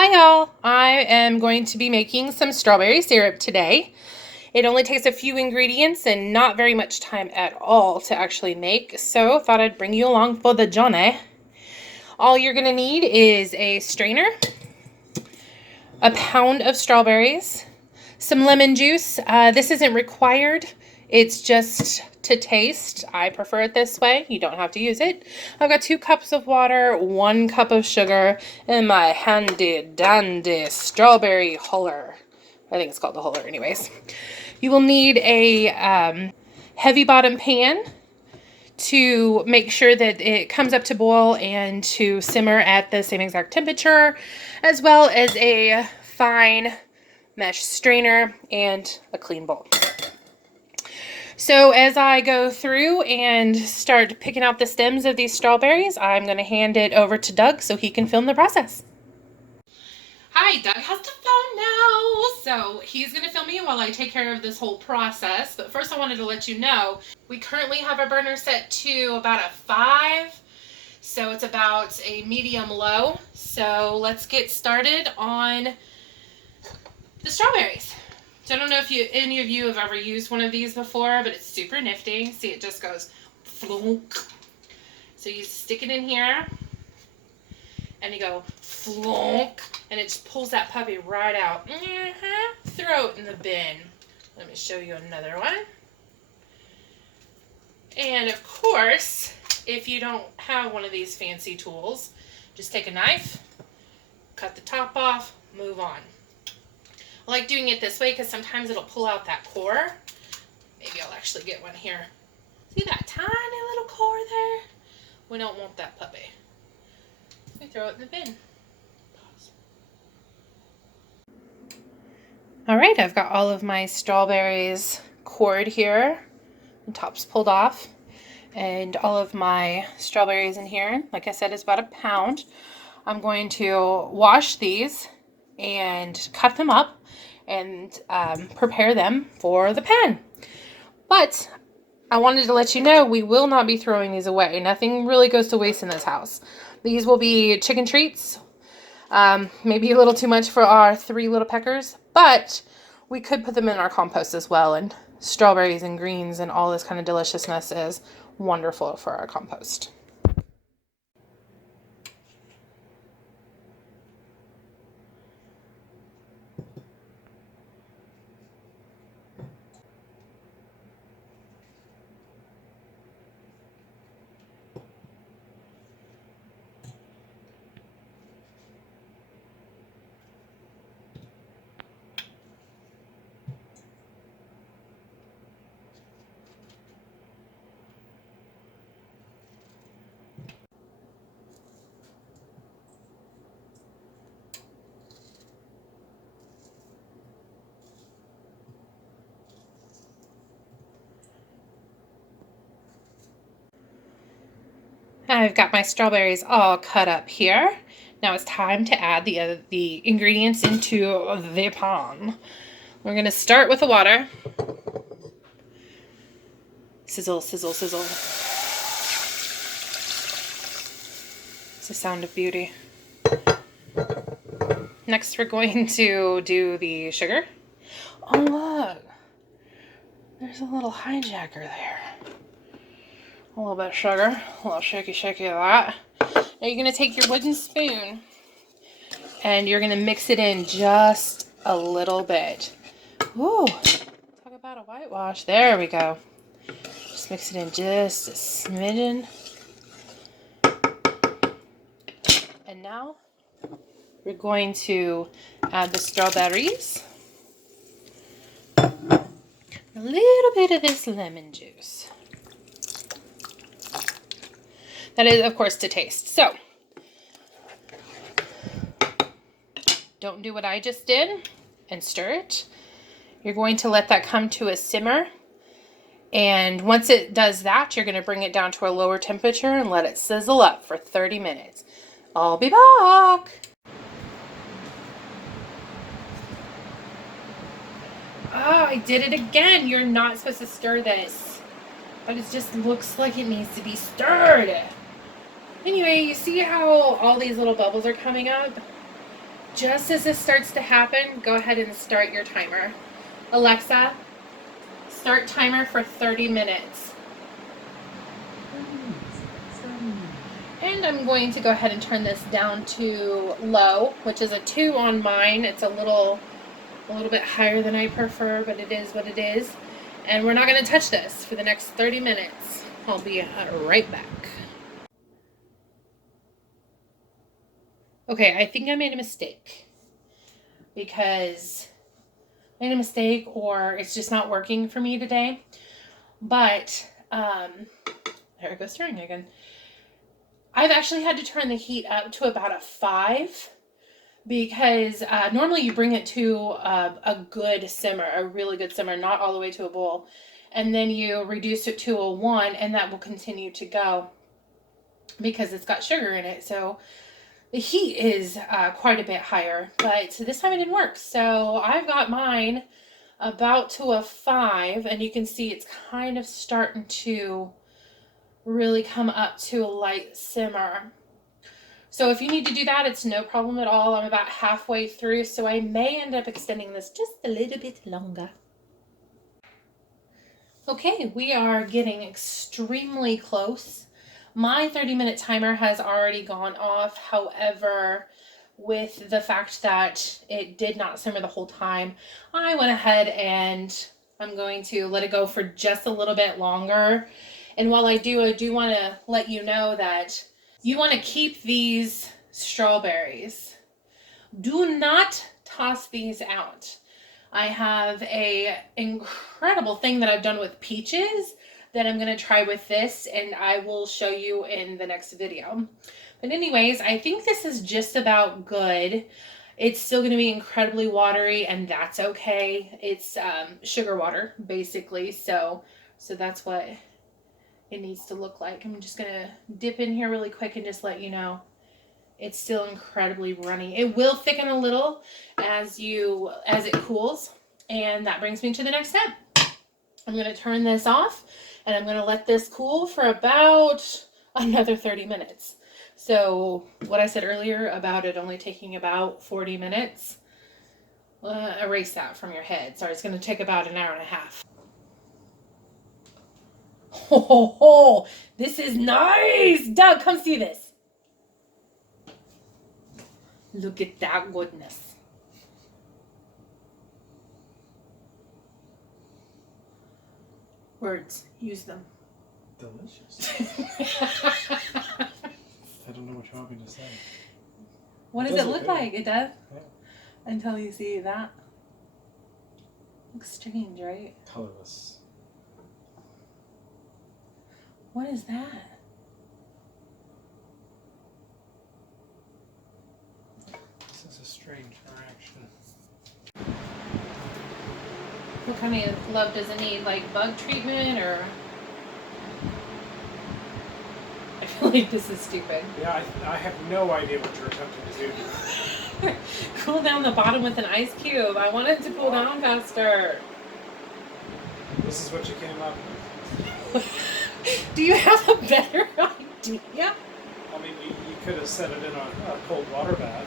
Hi y'all, I am going to be making some strawberry syrup today. It only takes a few ingredients and not very much time at all to actually make, so thought I'd bring you along for the journey. All you're going to need is a strainer, a pound of strawberries, some lemon juice. This isn't required. It's just to taste. I prefer it this way. You don't have to use it. I've got 2 cups of water, 1 cup of sugar, and my handy dandy strawberry huller. I think it's called the huller anyways. You will need a heavy bottom pan to make sure that it comes up to boil and to simmer at the same exact temperature, as well as a fine mesh strainer and a clean bowl. So as I go through and start picking out the stems of these strawberries, I'm going to hand it over to Doug so he can film the process. Hi, Doug has the phone now, so he's going to film me while I take care of this whole process. But first I wanted to let you know, we currently have our burner set to about a 5, so it's about a medium low. So let's get started on the strawberries. So I don't know if any of you have ever used one of these before, but it's super nifty. See, it just goes flunk. So you stick it in here, and you go flunk, and it just pulls that puppy right out. Throw it in the bin. Let me show you another one. And of course, if you don't have one of these fancy tools, just take a knife, cut the top off, move on. I like doing it this way because sometimes it'll pull out that core. Maybe I'll actually get one here. See that tiny little core there? We don't want that puppy. We throw it in the bin. Pause. All right, I've got all of my strawberries cored here. The top's pulled off. And all of my strawberries in here, like I said, is about a pound. I'm going to wash these and cut them up and prepare them for the pan. But I wanted to let you know we will not be throwing these away. Nothing really goes to waste in this house. These will be chicken treats. Maybe a little too much for our 3 little peckers, but we could put them in our compost as well. And strawberries and greens and all this kind of deliciousness is wonderful for our compost. I've got my strawberries all cut up here. Now it's time to add the ingredients into the pan. We're going to start with the water. Sizzle, sizzle, sizzle. It's a sound of beauty. Next we're going to do the sugar. Oh look, there's a little hijacker there. A little bit of sugar, a little shaky shaky of that. Now you're going to take your wooden spoon and you're going to mix it in just a little bit. Ooh, talk about a whitewash. There we go. Just mix it in just a smidgen. And now we're going to add the strawberries. A little bit of this lemon juice. That is, of course, to taste. So, don't do what I just did and stir it. You're going to let that come to a simmer. And once it does that, you're going to bring it down to a lower temperature and let it sizzle up for 30 minutes. I'll be back. Oh, I did it again. You're not supposed to stir this. But it just looks like it needs to be stirred. Anyway, you see how all these little bubbles are coming up? Just as this starts to happen, go ahead and start your timer. Alexa, start timer for 30 minutes. And I'm going to go ahead and turn this down to low, which is a 2 on mine. It's a little bit higher than I prefer, but it is what it is. And we're not going to touch this for the next 30 minutes. I'll be right back. Okay, I think I made a mistake. Because I made a mistake or it's just not working for me today. But, there it goes stirring again. I've actually had to turn the heat up to about a 5 because normally you bring it to a good simmer, a really good simmer, not all the way to a boil. And then you reduce it to a 1 and that will continue to go because it's got sugar in it. So the heat is quite a bit higher, but this time it didn't work. So I've got mine about to a 5 and you can see it's kind of starting to really come up to a light simmer. So if you need to do that, it's no problem at all. I'm about halfway through, so I may end up extending this just a little bit longer. Okay, we are getting extremely close. My 30-minute timer has already gone off. However, with the fact that it did not simmer the whole time, I went ahead and I'm going to let it go for just a little bit longer. And while I do want to let you know that you want to keep these strawberries. Do not toss these out. I have a incredible thing that I've done with peaches that I'm going to try with this, and I will show you in the next video. But anyways, I think this is just about good. It's still going to be incredibly watery, and that's okay. It's sugar water, basically. So that's what it needs to look like. I'm just going to dip in here really quick and just let you know it's still incredibly runny. It will thicken a little as it cools, and that brings me to the next step. I'm going to turn this off and I'm going to let this cool for about another 30 minutes. So what I said earlier about it only taking about 40 minutes, erase that from your head. Sorry, it's going to take about an hour and a half. Oh, this is nice. Doug, come see this. Look at that goodness. Words, use them. Delicious. I don't know what you want me to say. What does it look like? It does? Yeah. Until you see that. Looks strange, right? Colorless. What is that? This is a strange reaction. What kind of love does it need? Like bug treatment or? I feel like this is stupid. Yeah, I have no idea what you're attempting to do. Cool down the bottom with an ice cube. I want it to cool down faster. This is what you came up with. Do you have a better idea? I mean, you could have set it in a cold water bath.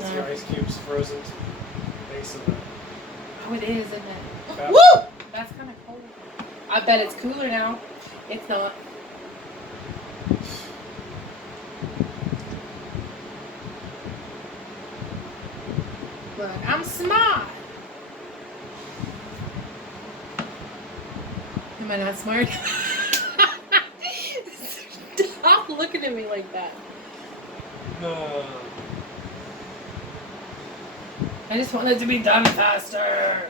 As your ice cubes frozen to the base of the... Oh, it is, isn't it? bath. Woo! That's kind of cold. I bet it's cooler now. It's not. Look, I'm smart. Am I not smart? Stop looking at me like that. No. I just want it to be done faster.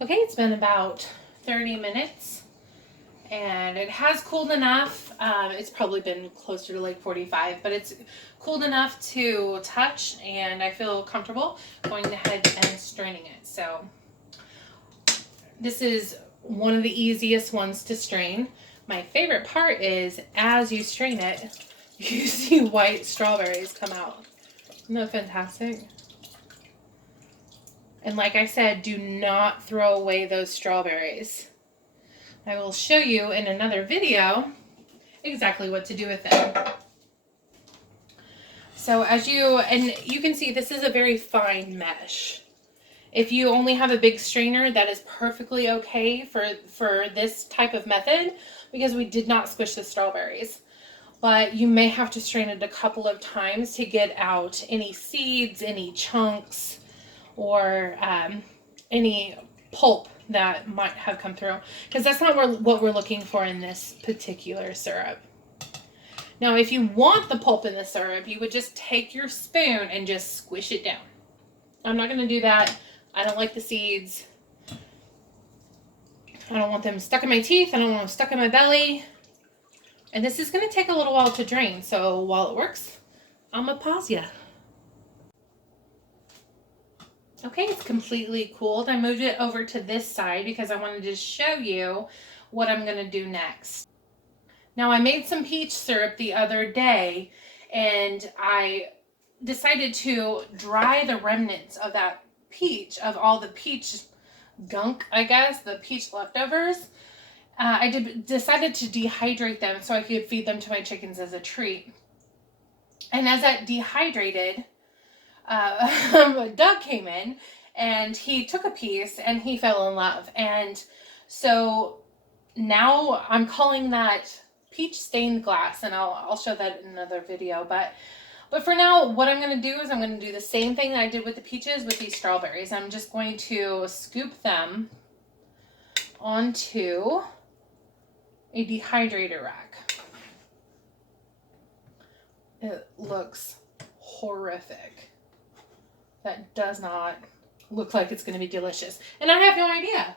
Okay, it's been about 30 minutes and it has cooled enough. It's probably been closer to like 45, but it's cooled enough to touch and I feel comfortable going ahead and straining it. So this is one of the easiest ones to strain. My favorite part is as you strain it, you see white strawberries come out. Isn't that fantastic? And like I said, do not throw away those strawberries. I will show you in another video exactly what to do with them. So and you can see this is a very fine mesh. If you only have a big strainer, that is perfectly okay for this type of method because we did not squish the strawberries. But you may have to strain it a couple of times to get out any seeds, any chunks, or any pulp that might have come through, because that's not what we're looking for in this particular syrup. Now, if you want the pulp in the syrup, you would just take your spoon and just squish it down. I'm not going to do that. I don't like the seeds. I don't want them stuck in my teeth. I don't want them stuck in my belly. And this is going to take a little while to drain, so while it works, I'm going to pause ya. Okay, it's completely cooled. I moved it over to this side because I wanted to show you what I'm going to do next. Now, I made some peach syrup the other day, and I decided to dry the remnants of that peach, of all the peach gunk, I guess, the peach leftovers. I decided to dehydrate them so I could feed them to my chickens as a treat. And as that dehydrated, Doug came in and he took a piece and he fell in love. And so now I'm calling that peach stained glass, and I'll show that in another video. But for now, what I'm going to do is I'm going to do the same thing that I did with the peaches with these strawberries. I'm just going to scoop them onto a dehydrator rack. It looks horrific. That does not look like it's going to be delicious. And I have no idea.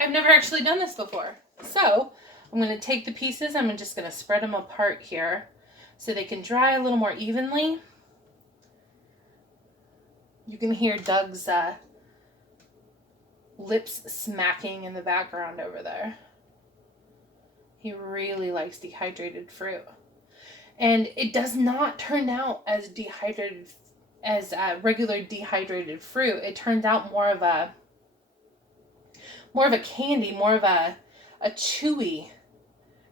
I've never actually done this before. So I'm going to take the pieces. I'm just going to spread them apart here so they can dry a little more evenly. You can hear Doug's lips smacking in the background over there. He really likes dehydrated fruit. And it does not turn out as dehydrated as regular dehydrated fruit. It turns out more of a candy, more of a chewy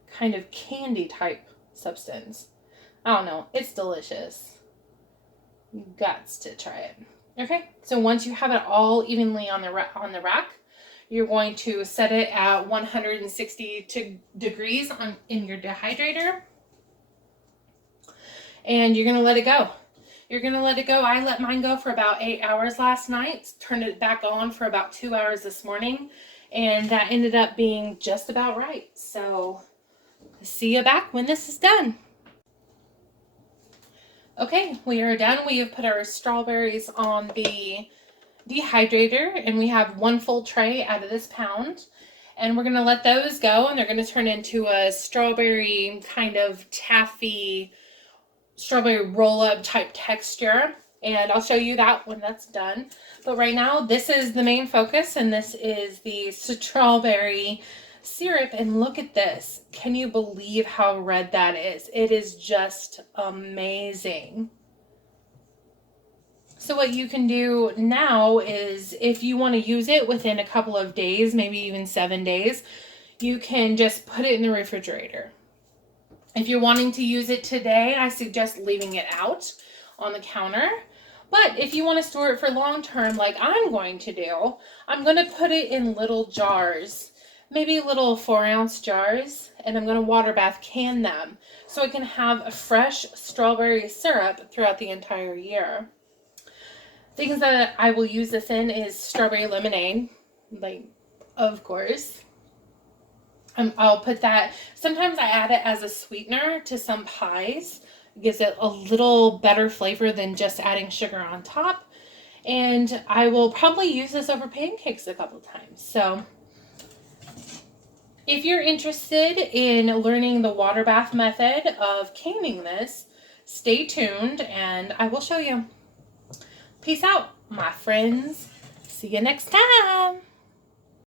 kind of candy type substance. I don't know. It's delicious. You gots to try it. Okay, so once you have it all evenly on the rack, you're going to set it at 160 degrees in your dehydrator. And you're going to let it go. You're going to let it go. I let mine go for about 8 hours last night. Turned it back on for about 2 hours this morning. And that ended up being just about right. So see you back when this is done. Okay, we are done. We have put our strawberries on the dehydrator, and we have 1 full tray out of this pound. And we're going to let those go, and they're going to turn into a strawberry kind of taffy, strawberry roll-up type texture. And I'll show you that when that's done. But right now, this is the main focus, and this is the strawberry syrup. And look at this. Can you believe how red that is? It is just amazing. So what you can do now is, if you want to use it within a couple of days, maybe even 7 days, you can just put it in the refrigerator. If you're wanting to use it today, I suggest leaving it out on the counter. But if you want to store it for long term, like I'm going to do, I'm going to put it in little jars, maybe little 4-ounce jars, and I'm going to water bath can them so I can have a fresh strawberry syrup throughout the entire year. Things that I will use this in is strawberry lemonade, like, of course. I'll put that, sometimes I add it as a sweetener to some pies. It gives it a little better flavor than just adding sugar on top. And I will probably use this over pancakes a couple times. So if you're interested in learning the water bath method of canning this, stay tuned and I will show you. Peace out, my friends. See you next time.